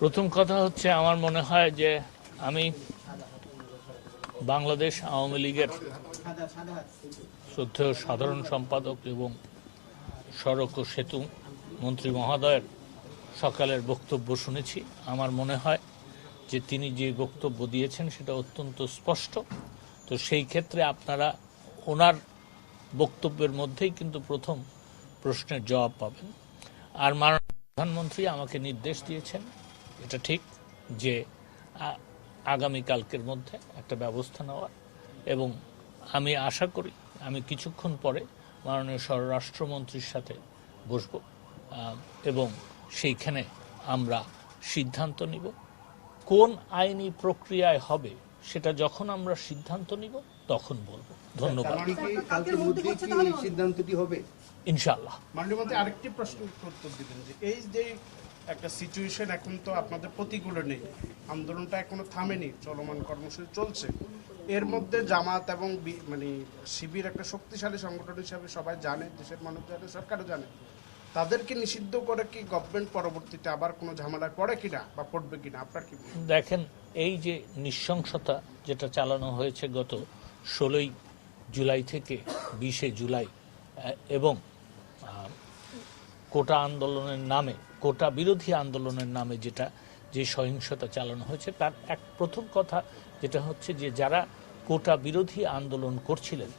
প্রথম কথা হচ্ছে, আমার মনে হয় যে আমি বাংলাদেশ আওয়ামী লীগের শ্রদ্ধেয় সাধারণ সম্পাদক এবং সড়ক ও সেতু মন্ত্রী মহোদয়ের সকালের বক্তব্য শুনেছি। আমার মনে হয় যে তিনি যে বক্তব্য দিয়েছেন সেটা অত্যন্ত স্পষ্ট। তো সেই ক্ষেত্রে আপনারা ওনার বক্তব্যের মধ্যেই কিন্তু প্রথম প্রশ্নের জবাব পাবেন। আর মাননীয় প্রধানমন্ত্রী আমাকে নির্দেশ দিয়েছেন, এটা ঠিক, যে আগামীকালকের মধ্যে একটা ব্যবস্থা নেওয়ার, এবং আমি আশা করি আমি কিছুক্ষণ পরে মাননীয় স্বরাষ্ট্রমন্ত্রীর সাথে বসব এবং সেইখানে আমরা সিদ্ধান্ত নিব। কোন আইনি প্রক্রিয়ায় হবে সেটা যখন আমরা সিদ্ধান্ত নিব তখন বলবো। ধন্যবাদ। সিদ্ধান্তটি হবে ইনশাআল্লাহ। মাননীয় মন্ত্রী, আরেকটি প্রশ্ন উত্তর দিবেন যে এই যে একটা সিচুয়েশন, এখন তো আপনাদের প্রতিকূলে নেই, আন্দোলনটা এখনো থামেনি, চলমান কর্মসূচি চলছে, এর মধ্যে জামাত এবং মানে শিবির একটা শক্তিশালী সংগঠন হিসাবে সবাই জানে, দেশের মানুষ জানে, সরকারও জানে, তাদেরকে নিষিদ্ধ করে কি গভর্নমেন্ট পরবর্তীতে আবার কোনো ঝামেলায় পড়ে কিনা বা পড়বে কিনা, আপনার কি? দেখেন, এই যে নৃশংসতা যেটা চালানো হয়েছে গত 16ই জুলাই থেকে 20শে জুলাই, এবং কোটা আন্দোলনের নামে, কোটা বিরোধী আন্দোলনের নামে যে সহিংসতা চালানো হয়েছে, তার প্রথম কথা যেটা হচ্ছে যে যারা কোটা বিরোধী আন্দোলন করছিলেন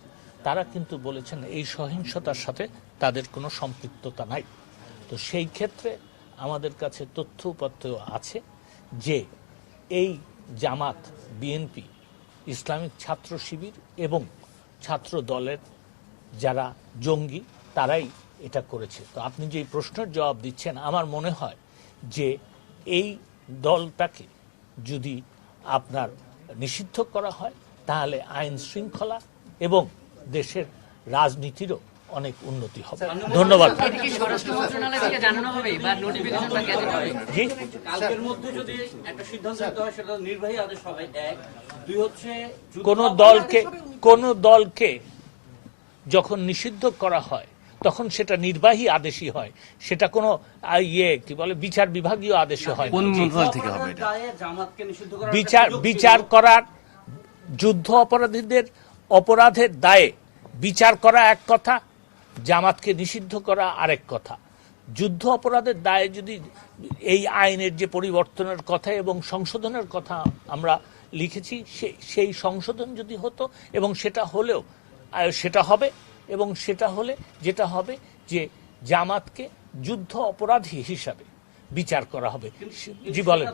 তারা কিন্তু বলেছেন এই সহিংসতার সাথে তাদের কোনো সম্পৃক্ততা নাই। তো সেই ক্ষেত্রে আমাদের কাছে তথ্য উপাত্ত আছে যে এই জামাত, বিএনপি, ইসলামিক ছাত্র শিবির এবং ছাত্র দলের যারা জঙ্গি, তারাই এটা করেছে। তো আপনি যে প্রশ্নের জবাব দিচ্ছেন, আমার মনে হয় যে এই দলটাকে যদি আপনার নিষিদ্ধ করা হয় তাহলে আইন শৃঙ্খলা এবং দেশের রাজনীতিরও অনেক উন্নতি হবে। ধন্যবাদ। কোন দলকে যখন নিষিদ্ধ করা হয় তখন সেটা নির্বাহী আদেশই হয়, সেটা কোনো কি বলে বিচার বিভাগীয় আদেশে হয়। বিচার করার, যুদ্ধ অপরাধীদের অপরাধের দায়ে বিচার করা এক কথা, জামাতকে নিষিদ্ধ করা আরেক কথা। যুদ্ধ অপরাধের দায়ে যদি এই আইনের যে পরিবর্তনের কথা এবং সংশোধনের কথা আমরা লিখেছি, সেই সংশোধন যদি হতো এবং সেটা হলেও সেটা হবে, এবং সেটা হলে যেটা হবে যে জামাতকে যুদ্ধ অপরাধী হিসাবে বিচার করা হবে। জি বলেন।